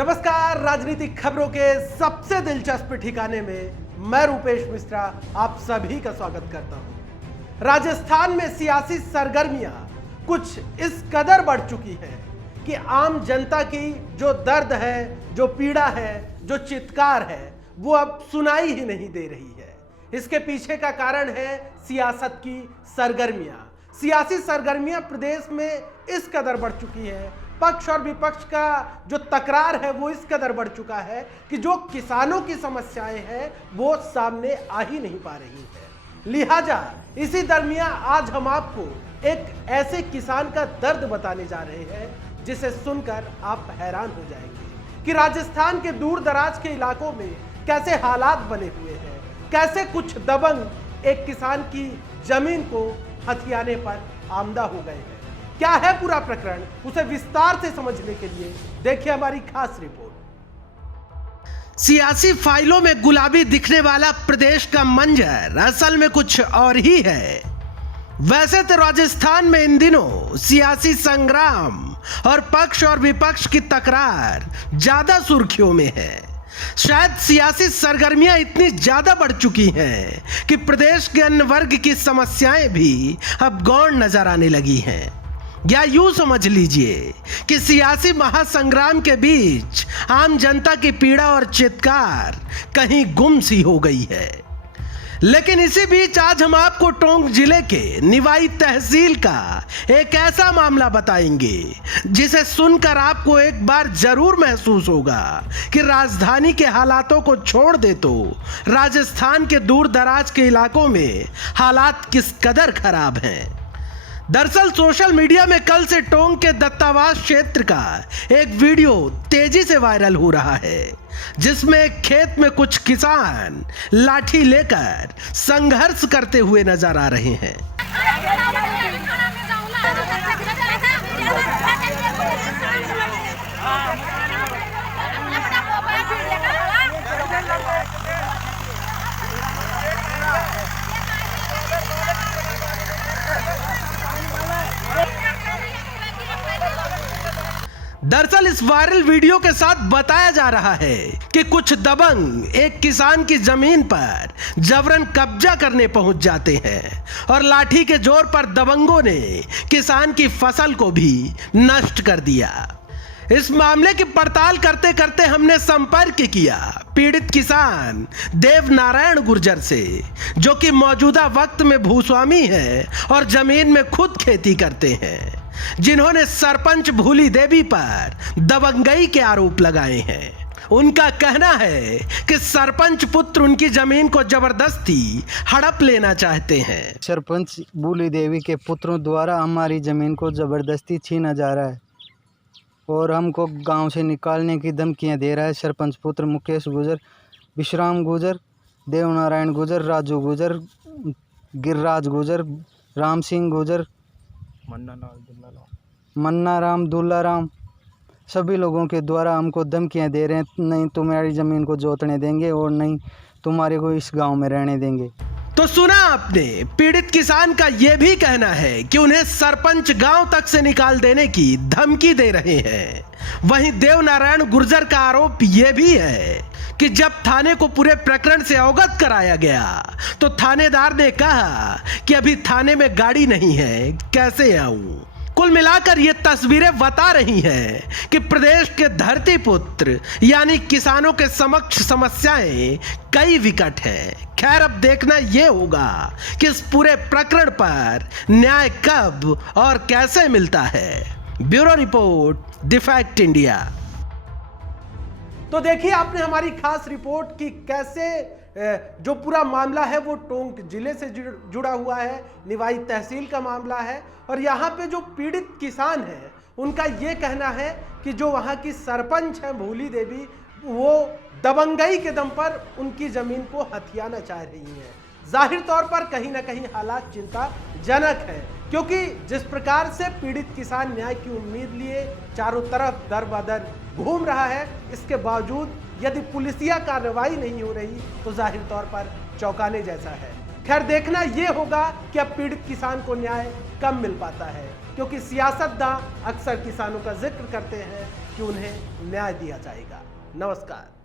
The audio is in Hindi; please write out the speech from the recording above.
नमस्कार, राजनीतिक खबरों के सबसे दिलचस्प ठिकाने में मैं रूपेश मिश्रा आप सभी का स्वागत करता हूं। राजस्थान में सियासी सरगर्मियां कुछ इस कदर बढ़ चुकी हैं कि आम जनता की जो दर्द है, जो पीड़ा है, जो चित्कार है, वो अब सुनाई ही नहीं दे रही है। इसके पीछे का कारण है सियासत की सरगर्मियां। सियासी सरगर्मियां प्रदेश में इस कदर बढ़ चुकी है, पक्ष और विपक्ष का जो तकरार है वो इस कदर बढ़ चुका है कि जो किसानों की समस्याएं हैं वो सामने आ ही नहीं पा रही है। लिहाजा इसी दरमियान आज हम आपको एक ऐसे किसान का दर्द बताने जा रहे हैं जिसे सुनकर आप हैरान हो जाएंगे कि राजस्थान के दूर दराज के इलाकों में कैसे हालात बने हुए हैं, कैसे कुछ दबंग एक किसान की जमीन को हथियाने पर आमदा हो गए हैं। क्या है पूरा प्रकरण, उसे विस्तार से समझने के लिए देखिए हमारी खास रिपोर्ट। सियासी फाइलों में गुलाबी दिखने वाला प्रदेश का मंजर असल में कुछ और ही है। वैसे तो राजस्थान में इन दिनों सियासी संग्राम और पक्ष और विपक्ष की तकरार ज्यादा सुर्खियों में है। शायद सियासी सरगर्मियां इतनी ज्यादा बढ़ चुकी हैं कि प्रदेश के अन्य वर्ग की समस्याएं भी अब गौण नजर आने लगी हैं। या यूं समझ लीजिए कि सियासी महासंग्राम के बीच आम जनता की पीड़ा और चित्कार कहीं गुम सी हो गई है। लेकिन इसी बीच आज हम आपको टोंक जिले के निवाई तहसील का एक ऐसा मामला बताएंगे जिसे सुनकर आपको एक बार जरूर महसूस होगा कि राजधानी के हालातों को छोड़ दे तो राजस्थान के दूर दराज के इलाकों में हालात किस कदर खराब हैं। दरअसल सोशल मीडिया में कल से टोंक के दत्तावास क्षेत्र का एक वीडियो तेजी से वायरल हो रहा है जिसमें एक खेत में कुछ किसान लाठी लेकर संघर्ष करते हुए नजर आ रहे हैं। दरअसल इस वायरल वीडियो के साथ बताया जा रहा है कि कुछ दबंग एक किसान की जमीन पर जबरन कब्जा करने पहुंच जाते हैं और लाठी के जोर पर दबंगों ने किसान की फसल को भी नष्ट कर दिया। इस मामले की पड़ताल करते करते हमने संपर्क किया पीड़ित किसान देव नारायण गुर्जर से, जो कि मौजूदा वक्त में भूस्वामी है और जमीन में खुद खेती करते हैं, जिन्होंने सरपंच भूली देवी पर दबंगई के आरोप लगाए हैं। उनका कहना है कि सरपंच पुत्र उनकी जमीन को जबरदस्ती हड़प लेना चाहते हैं। सरपंच भूली देवी के पुत्रों द्वारा हमारी जमीन को जबरदस्ती छीना जा रहा है और हमको गांव से निकालने की धमकियां दे रहा है। सरपंच पुत्र मुकेश गुर्जर, विश्राम गुर्जर, देवनारायण गुर्जर, राजू गुर्जर, गिरिराज गुर्जर, राम सिंह गुर्जर, मन्ना राम, दुल्ला राम, सभी लोगों के द्वारा हमको धमकियां दे रहे हैं, नहीं तुम्हारी ज़मीन को जोतने देंगे और नहीं तुम्हारे को इस गांव में रहने देंगे। तो सुना आपने, पीड़ित किसान का यह भी कहना है कि उन्हें सरपंच गांव तक से निकाल देने की धमकी दे रहे हैं। वहीं देवनारायण गुर्जर का आरोप यह भी है कि जब थाने को पूरे प्रकरण से अवगत कराया गया तो थानेदार ने कहा कि अभी थाने में गाड़ी नहीं है, कैसे आऊं। कुल मिलाकर ये तस्वीरें बता रही हैं कि प्रदेश के धरती पुत्र यानी किसानों के समक्ष समस्याएं कई विकट हैं। खैर अब देखना यह होगा कि इस पूरे प्रकरण पर न्याय कब और कैसे मिलता है। Bureau report, the fact India. तो देखिए आपने हमारी खास रिपोर्ट की कैसे जो पूरा मामला है वो टोंक जिले से जुड़ा हुआ है, निवाई तहसील का मामला है और यहाँ पे जो पीड़ित किसान हैं उनका ये कहना है कि जो वहाँ की सरपंच है भूली देवी, वो दबंगई के दम पर उनकी जमीन को हथियाना चाह रही है। जाहिर तौर पर कहीं ना कहीं हालात चिंताजनक है, क्योंकि जिस प्रकार से पीड़ित किसान न्याय की उम्मीद लिए चारों तरफ दर बदर घूम रहा है, इसके बावजूद यदि पुलिसिया कार्रवाई नहीं हो रही तो जाहिर तौर पर चौंकाने जैसा है। खैर देखना यह होगा कि अब पीड़ित किसान को न्याय कब मिल पाता है, क्योंकि सियासतदान अक्सर किसानों का जिक्र करते हैं कि उन्हें न्याय दिया जाएगा। नमस्कार।